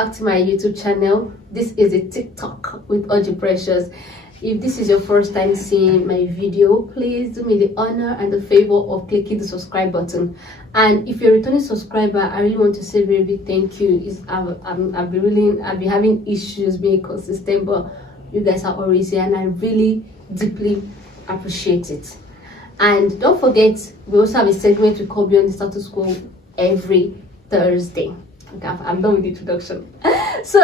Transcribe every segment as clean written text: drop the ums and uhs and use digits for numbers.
back to my YouTube channel. This is a TikTok with Oji Precious. If this is your first time seeing my video, please do me the honor and the favor of clicking the subscribe button. And if you're a returning subscriber, I really want to say a very big thank you. I've been having issues being consistent, but you guys are always here, and I really deeply appreciate it. And don't forget, we also have a segment we call Beyond the Status Quo every Thursday. Okay, I'm done with the introduction. So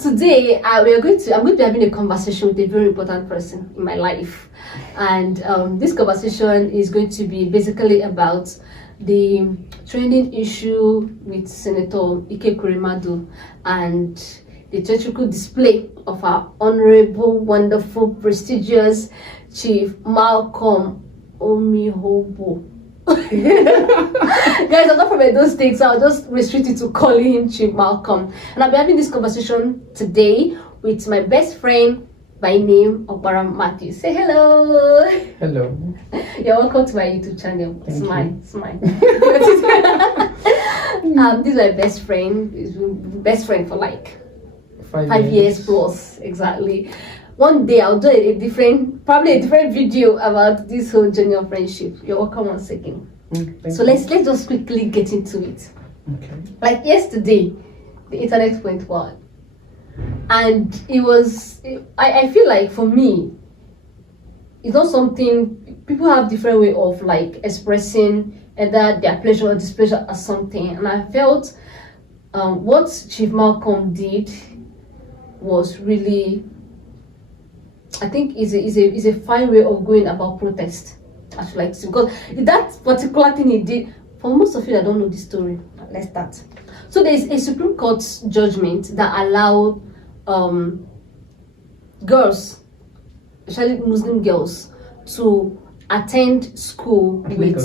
today I'm going to be having a conversation with a very important person in my life, and this conversation is going to be basically about the trending issue with Senator Ike Kurimadu and the theatrical display of our honorable, wonderful, prestigious Chief Malcolm Omihobo. Guys, I'm not from those states, so I'll just restrict it to calling him Chief Malcolm. And I'll be having this conversation today with my best friend by name, Okpara Matthew. Say hello. Hello. You're welcome to my YouTube channel. Smile. This is my best friend. He's been best friend for like 5 years plus, exactly. One day I'll do probably a different video about this whole journey of friendship. You're welcome once again. So let's just quickly get into it. Okay. Like yesterday, the internet went wild, and I feel like for me, it's not something people have different way of like expressing either their pleasure or displeasure or something, and I felt what Chief Malcolm did was really, I think is a fine way of going about protest. I should like to, because that particular thing he did, for most of you that don't know the story, let's start. So there is a Supreme Court judgment that allowed girls, especially Muslim girls, to attend school with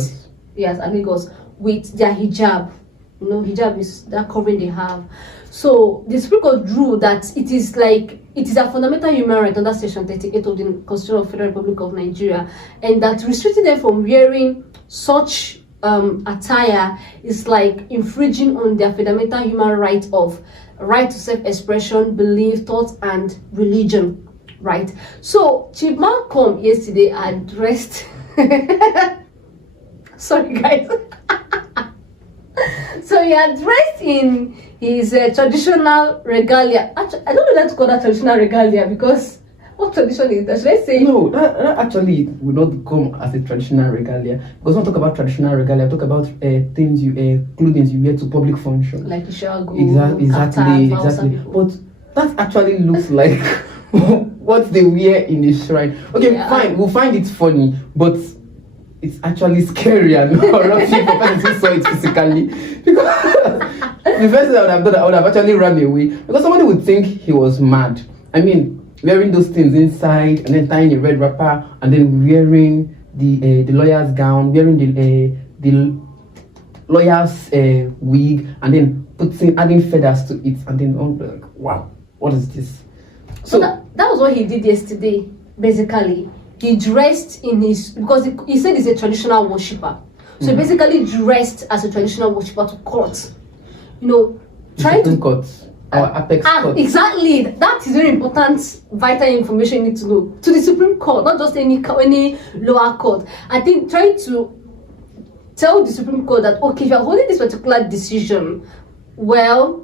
their hijab. You know, hijab is that covering they have. So the Supreme Court drew that it is a fundamental human right under Section 38 of the Constitution of the Federal Republic of Nigeria, and that restricting them from wearing such attire is like infringing on their fundamental human right of right to self-expression, belief, thought, and religion. Right. So Chief Malcolm yesterday addressed. Sorry, guys. So he addressed in his traditional regalia. Actually, I don't know that to call that traditional regalia, because what tradition is that? Should I say? No, that actually would not come as a traditional regalia. Because when I talk about traditional regalia, I talk about things clothing you wear to public function. Like Ishago, exactly. But that actually looks like what they wear in the shrine. Okay, yeah. Fine, we'll find it funny, but it's actually scary and horrific for people who saw it physically. Because the first thing I would have done, I would have actually run away. Because somebody would think he was mad. I mean, wearing those things inside and then tying a red wrapper and then wearing the lawyer's gown, wearing the lawyer's wig, and then adding feathers to it, and then like, wow, what is this? So that was what he did yesterday, basically. He dressed in because he said he's a traditional worshipper. So he basically dressed as a traditional worshipper to court. You know, trying to court or apex court. Exactly. That is very important, vital information you need to know. To the Supreme Court, not just any lower court. I think trying to tell the Supreme Court that, okay, if you're holding this particular decision, well,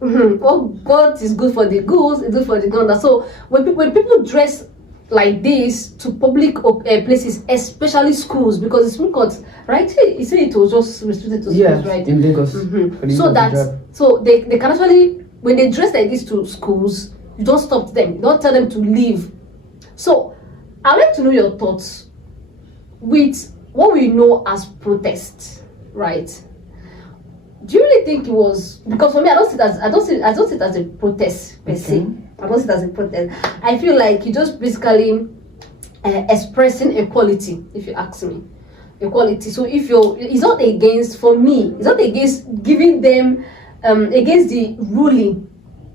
what is good for the goose is good for the gander. So when people dress like this to public places, especially schools, because the Supreme Court, right? He said it was just restricted to schools, right? In Lagos. So they can actually, when they dress like this to schools, you don't stop them, you don't tell them to leave. So I'd like to know your thoughts with what we know as protest, right? Do you really think it was, because for me I don't see it as a protest per se. I don't see it as a protest. I feel like you just basically expressing equality, if you ask me. Equality. So if it's not against, for me, it's not against giving them against the ruling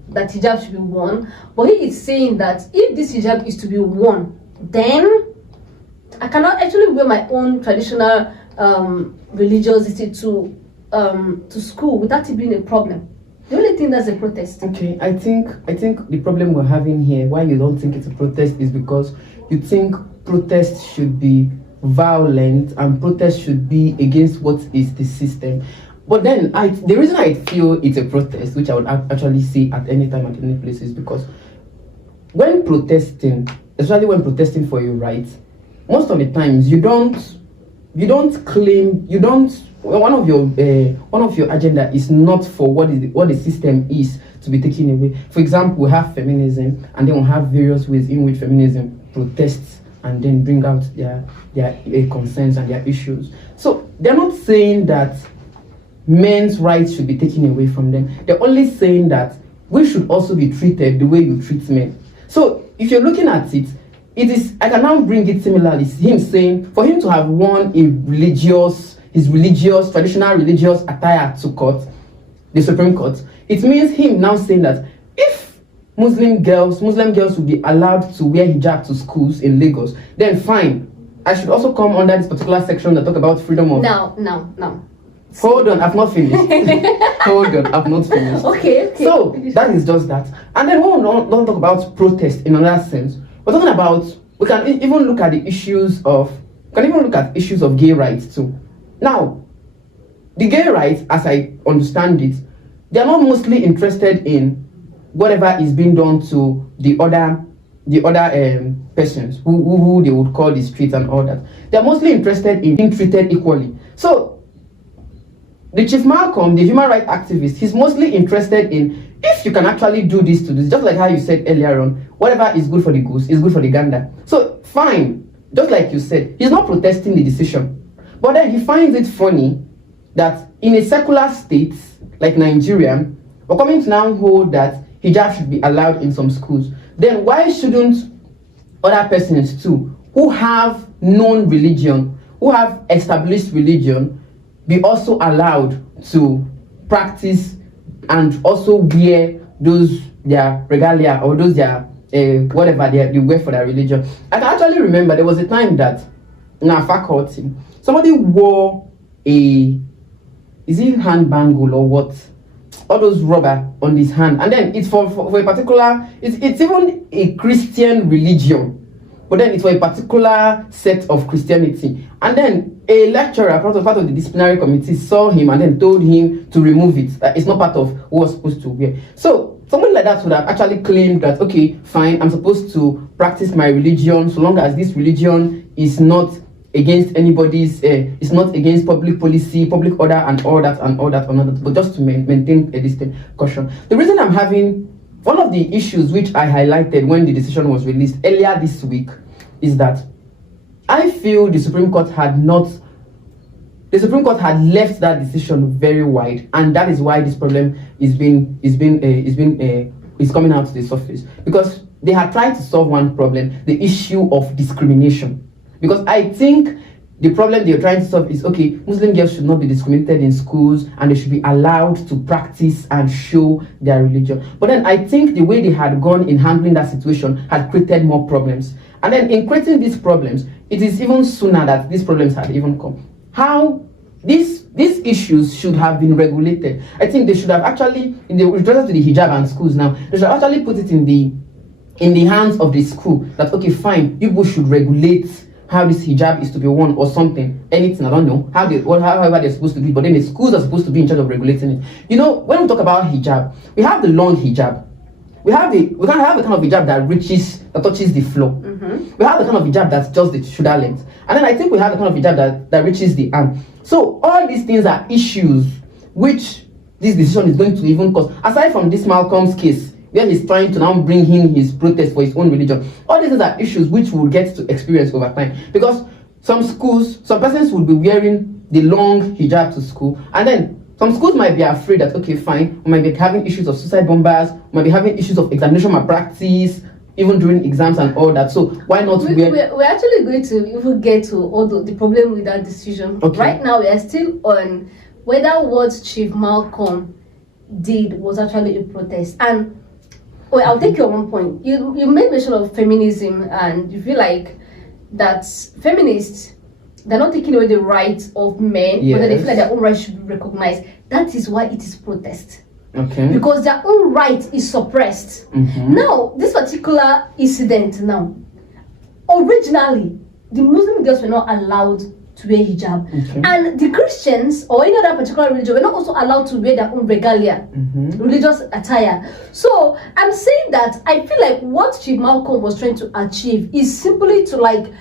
that hijab should be worn, but he is saying that if this hijab is to be worn, then I cannot actually wear my own traditional religiosity to school without it being a problem. The only thing that's a protest. Okay, I think the problem we're having here, why you don't think it's a protest, is because you think protest should be violent and protest should be against what is the system. But then the reason I feel it's a protest, which I would actually say at any time, at any place, is because when protesting, especially when protesting for your rights, most of the times one of your agenda is not for what the system is to be taken away. For example, we have feminism, and then we have various ways in which feminism protests and then bring out their concerns and their issues. So they're not saying that men's rights should be taken away from them. They're only saying that we should also be treated the way you treat men. So if you're looking at it, I can now bring it similarly. Him saying, for him to have worn his traditional religious attire to court, the Supreme Court, it means him now saying that if Muslim girls will be allowed to wear hijab to schools in Lagos, then fine. I should also come under this particular section that talk about freedom of... No. Hold on, I've not finished. Okay. So, that is just that. And then when we don't talk about protest in another sense, we're talking about, we can even look at issues of gay rights too. Now, the gay rights, as I understand it, they are not mostly interested in whatever is being done to the other persons who they would call the streets and all that. They are mostly interested in being treated equally. So, the Chief Malcolm, the human rights activist, he's mostly interested in if you can actually do this to this, just like how you said earlier on, whatever is good for the goose is good for the gander. So, fine, just like you said, he's not protesting the decision. But then he finds it funny that in a secular state like Nigeria, we're coming to now hold that hijab should be allowed in some schools. Then why shouldn't other persons too, who have known religion, who have established religion, be also allowed to practice and also wear their regalia or whatever they wear for their religion? I can actually remember there was a time that in our faculty, somebody wore is it hand bangle or what? All those rubber on his hand, and then it's for a particular, it's even a Christian religion, but then it's for a particular set of Christianity. And then a lecturer, part of the disciplinary committee, saw him and then told him to remove it. That it's not part of what was supposed to wear. So somebody like that would have actually claimed that, okay, fine, I'm supposed to practice my religion so long as this religion is not against anybody's, it's not against public policy, public order, and all that, but just to maintain a distinct caution. The reason I'm having one of the issues which I highlighted when the decision was released earlier this week is that I feel the Supreme Court had left that decision very wide, and that is why this problem is coming out to the surface, because they had tried to solve one problem, the issue of discrimination. Because I think the problem they're trying to solve is, okay, Muslim girls should not be discriminated in schools and they should be allowed to practice and show their religion. But then I think the way they had gone in handling that situation had created more problems. And then in creating these problems, it is even sooner that these problems had even come. How these issues should have been regulated. I think they should have actually, with regards to the hijab and schools now, they should actually put it in the hands of the school that, okay, fine, people should regulate how this hijab is to be worn or something, anything, I don't know, however they're supposed to do it, but then the schools are supposed to be in charge of regulating it. You know, when we talk about hijab, we have the long hijab. We can have the kind of hijab that touches the floor. Mm-hmm. We have the kind of hijab that's just the shoulder length. And then I think we have the kind of hijab that reaches the arm. So all these things are issues which this decision is going to even cause. Aside from this Malcolm's case, where he's trying to now bring in his protest for his own religion. All these are issues which we'll get to experience over time. Because some persons will be wearing the long hijab to school, and then some schools might be afraid that, okay, fine, we might be having issues of suicide bombers, we might be having issues of examination malpractice, even during exams and all that. So why not we're actually going to even get to all the problem with that decision. Okay. Right now we are still on whether what Chief Malcolm did was actually a protest. And well, I'll take your one point. You made mention of feminism, and you feel like that feminists, they're not taking away the rights of men, yes, but they feel like their own rights should be recognized. That is why it is protest. Okay. Because their own right is suppressed. Now, this particular incident now, originally, the Muslim girls were not allowed to wear hijab. And the Christians or any other particular religion were not also allowed to wear their own regalia, religious attire. So I'm saying that I feel like what Chief Malcolm was trying to achieve is simply to like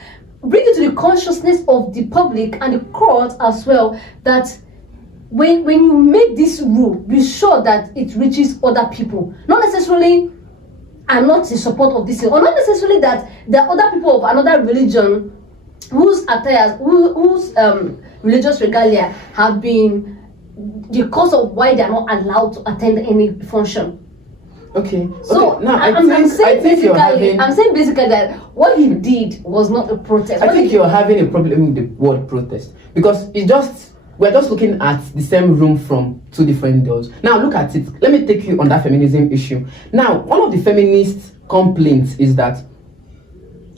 bring it to the consciousness of the public and the court as well, that when you make this rule, be sure that it reaches other people. Not necessarily I'm not in support of this, or not necessarily that there are other people of another religion whose attires, whose religious regalia have been the cause of why they are not allowed to attend any function. Okay. So now I'm saying basically that what he did was not a protest. I think you're having a problem with the word protest, because we're just looking at the same room from two different doors. Now look at it. Let me take you on that feminism issue. Now, one of the feminist complaints is that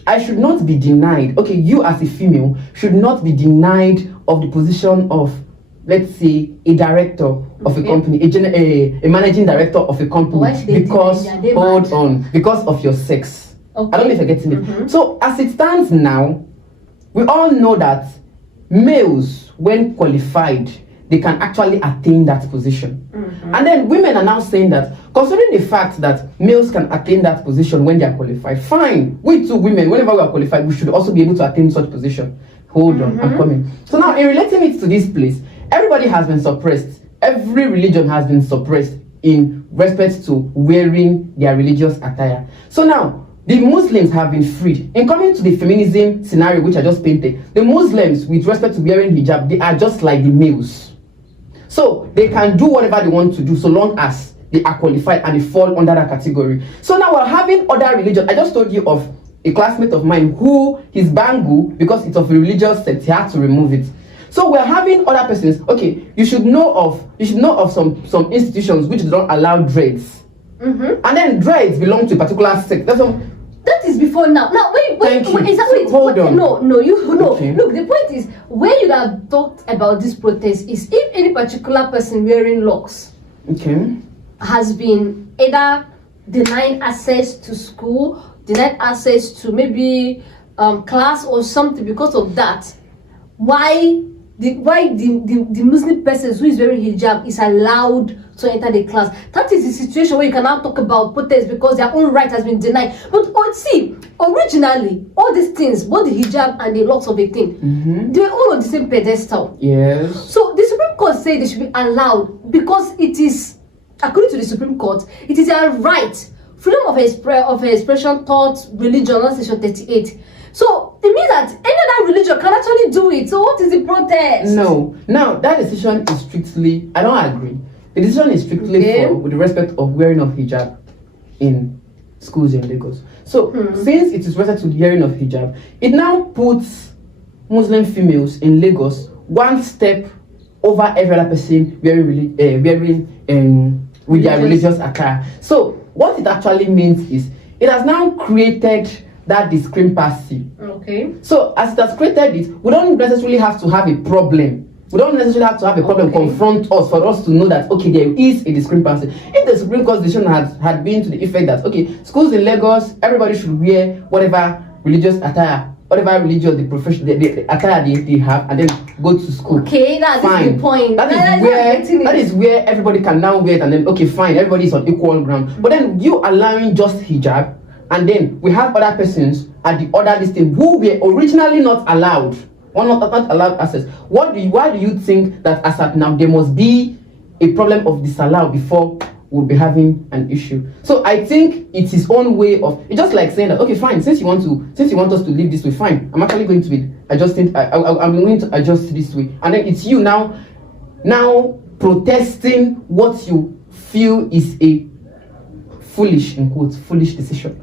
I should not be denied. Okay, you as a female should not be denied of the position of, let's say, a director of a company, a managing director of a company, because because of your sex. I don't know if you're getting it. So as it stands now, we all know that males, when qualified, they can actually attain that position. And then women are now saying that, considering the fact that males can attain that position when they are qualified, fine, we too, women, whenever we are qualified, we should also be able to attain such position. Hold on, I'm coming. So now, in relating it to this place, everybody has been suppressed. Every religion has been suppressed in respect to wearing their religious attire. So now, the Muslims have been freed. In coming to the feminism scenario, which I just painted, the Muslims, with respect to wearing hijab, they are just like the males. So they can do whatever they want to do, so long as they are qualified and they fall under that category. So now we're having other religions. I just told you of a classmate of mine who his bangle, because it's of a religious sect, he had to remove it. So we're having other persons. Okay, you should know of some institutions which don't allow dreads. And then dreads belong to a particular sect. That is before now. Now, wait, exactly. Hold on. No. Okay. Look, the point is, where you have talked about this protest is if any particular person wearing locks has been either denied access to school, denied access to maybe class or something because of that, why the Muslim person who is wearing hijab is allowed to enter the class? That is the situation where you can now talk about protest because their own right has been denied. But see, originally, all these things, both the hijab and the locks of the thing, they were all on the same pedestal. Yes. So the Supreme Court said they should be allowed because it is, according to the Supreme Court, it is their right. Freedom of expression, thought, religion, on section 38. So it means that any other religion can actually do it. So what is the protest? No. Now that decision is strictly, I don't agree. The decision is strictly with the respect of wearing of hijab in schools in Lagos. So since it is respect to the wearing of hijab, it now puts Muslim females in Lagos one step over every other person wearing with their religious attire. So what it actually means is it has now created that discrepancy. Okay. So as it has created it, we don't necessarily have to have a problem. We don't necessarily have to have a problem confront us for us to know that okay, there is a discrepancy. If the Supreme Court decision had been to the effect that okay, schools in Lagos, everybody should wear whatever religious attire, whatever religious the attire they have, and then go to school. Okay, that's the point. That is where everybody can now wear it, and then okay, fine, everybody is on equal ground. But then you allowing just hijab, and then we have other persons at the other listing who were originally not allowed, or not allowed access. Why do you think that as at now there must be a problem of disallow before we'll be having an issue? So I think it's his own way of, it's just like saying that okay, fine, since you want us to live this way, fine, I'm actually going to be adjusting. I'm going to adjust this way, and then it's you now protesting what you feel is a foolish, in quotes, foolish decision.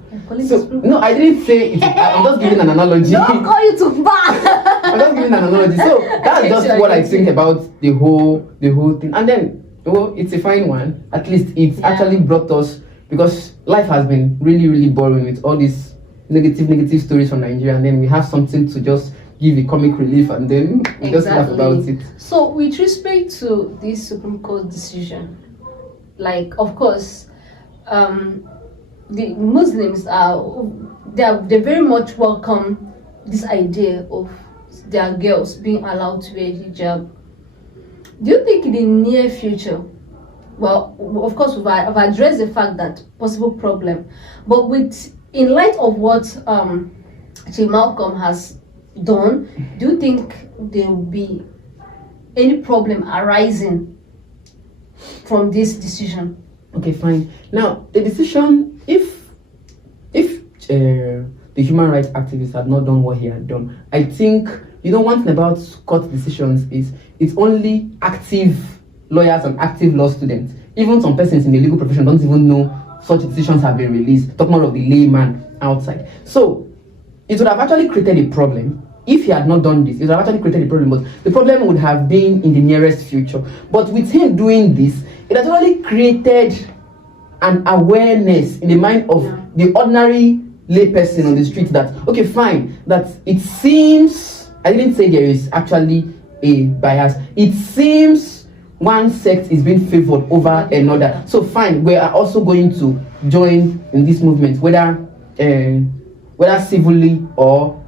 So, no, I didn't say it. I'm just giving an analogy. Don't call you too bad. I'm just giving an analogy. So that's just what I think about the whole thing. And then, it's a fine one. At least it's actually brought us, because life has been really, really boring with all these negative stories from Nigeria, and then we have something to just give a comic relief, and then we just laugh about it. So with respect to this Supreme Court decision, like, of course, the Muslims they very much welcome this idea of their girls being allowed to wear hijab. Do you think in the near future, well, of course, I've addressed the fact that possible problem, but in light of what Chief Malcolm has done, do you think there will be any problem arising from this decision? Okay, fine. Now, the decision, if the human rights activist had not done what he had done, I think, one thing about court decisions is it's only active lawyers and active law students. Even some persons in the legal profession don't even know such decisions have been released. Talk more of the layman outside. So, it would have actually created a problem. If he had not done this, it would have actually created a problem, but the problem would have been in the nearest future. But with him doing this, it has already created an awareness in the mind of the ordinary layperson on the street that, okay, fine, that it seems, I didn't say there is actually a bias, it seems one sect is being favored over another. So fine, we are also going to join in this movement, whether civilly or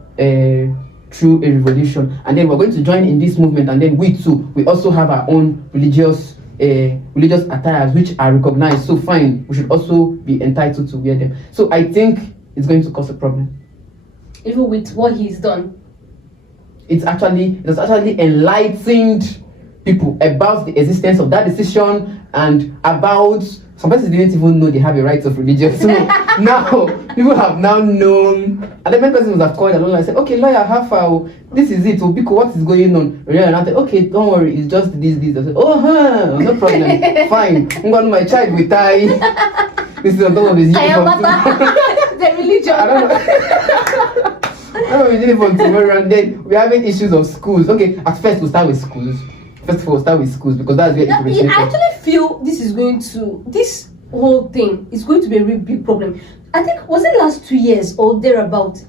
through a revolution, and then we're going to join in this movement, and then we also have our own religious attires which are recognized. So fine, we should also be entitled to wear them. So I think it's going to cause a problem. Even with what he's done, it has actually enlightened people about the existence of that decision, and about some persons didn't even know they have a right of religion. So now people have now known, and the main person was called along and said, okay, lawyer, how far? This is it. Obiko, what is going on? And I said, okay, don't worry, it's just this. I said, no problem, fine. I'm going, my child will die. This is on top of his uniform. The religion. I don't know. I don't know his uniform tomorrow, and then we're having issues of schools. Okay, at first we'll start with schools. First of all, start with schools, because that's where it originated. I actually feel this whole thing is going to be a really big problem. I think, was it last 2 years or thereabout,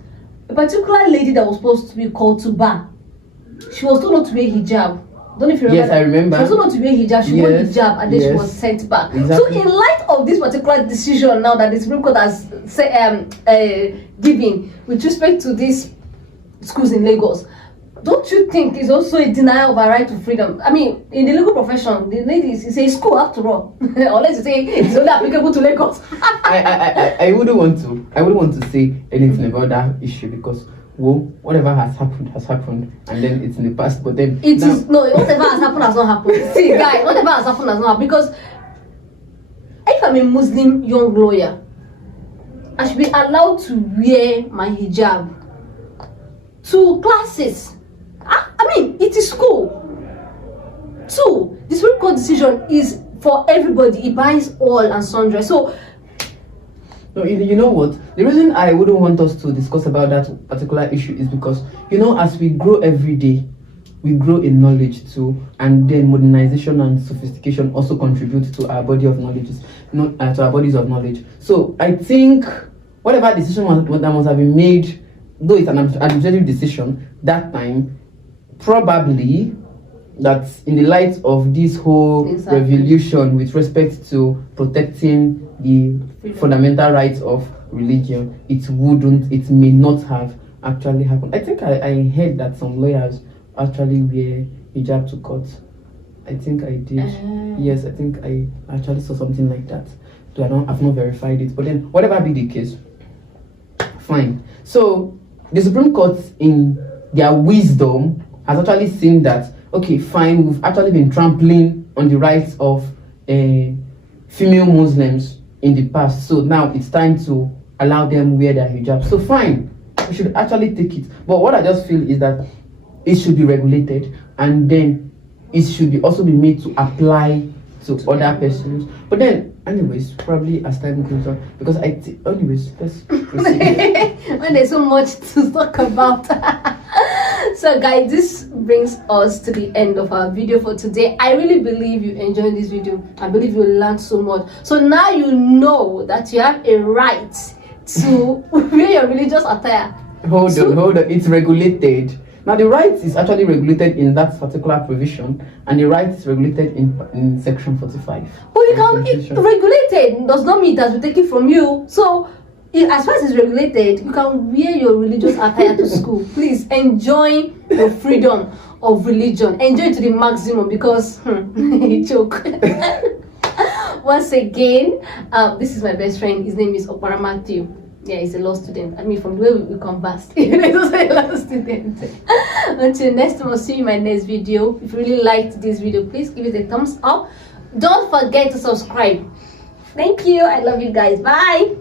a particular lady that was supposed to be called to bar, she was told not to wear hijab. Don't know if you remember. Yes, I remember. She was told not to wear hijab. She wore hijab, and then she was sent back. Exactly. So in light of this particular decision now that the Supreme Court has given with respect to these schools in Lagos, don't you think it's also a denial of our right to freedom? I mean, in the legal profession, the ladies, it's a school after all. Unless you say it's only applicable to Lagos. I wouldn't want to say anything about that issue, because whatever has happened, and then it's in the past. But then whatever has happened has not happened. See, guy, whatever has happened has not happened, because if I'm a Muslim young lawyer, I should be allowed to wear my hijab to classes. I mean, it is school. 2, the Supreme Court decision is for everybody. It binds all and sundry. So, no, you know what? The reason I wouldn't want us to discuss about that particular issue is because, as we grow every day, we grow in knowledge too, and then modernization and sophistication also contribute to our body of knowledge, to our bodies of knowledge. So I think whatever decision that must have been made, though it's an administrative decision that time, probably that in the light of this whole revolution with respect to protecting the fundamental rights of religion, it may not have actually happened. I think I heard that some lawyers actually wear hijab to court. I think I did. Yes, I think I actually saw something like that. Though I've not verified it. But then, whatever be the case, fine. So, the Supreme Court, in their wisdom, has actually seen that, okay, fine, we've actually been trampling on the rights of female Muslims in the past. So now it's time to allow them wear their hijab. So fine, we should actually take it. But what I just feel is that it should be regulated, and then it should also be made to apply to other persons. But then, anyways, probably as time goes on, because anyways, let's proceed. When there's so much to talk about. So guys, this brings us to the end of our video for today. I really believe you enjoyed this video. I believe you learned so much. So now you know that you have a right to wear your religious attire. Hold on, it's regulated. Now, the right is actually regulated in that particular provision, and the right is regulated in section 45. But you can, regulated does not mean that we take it from you. So, as far as it's regulated, you can wear your religious attire to school. Please enjoy your freedom of religion. Enjoy it to the maximum, because joke. Once again, this is my best friend. His name is Okpara Matthew. Yeah, he's a law student. I mean, from the way we conversed, he's a law student. Until next time, I'll see you in my next video. If you really liked this video, please give it a thumbs up. Don't forget to subscribe. Thank you. I love you guys. Bye.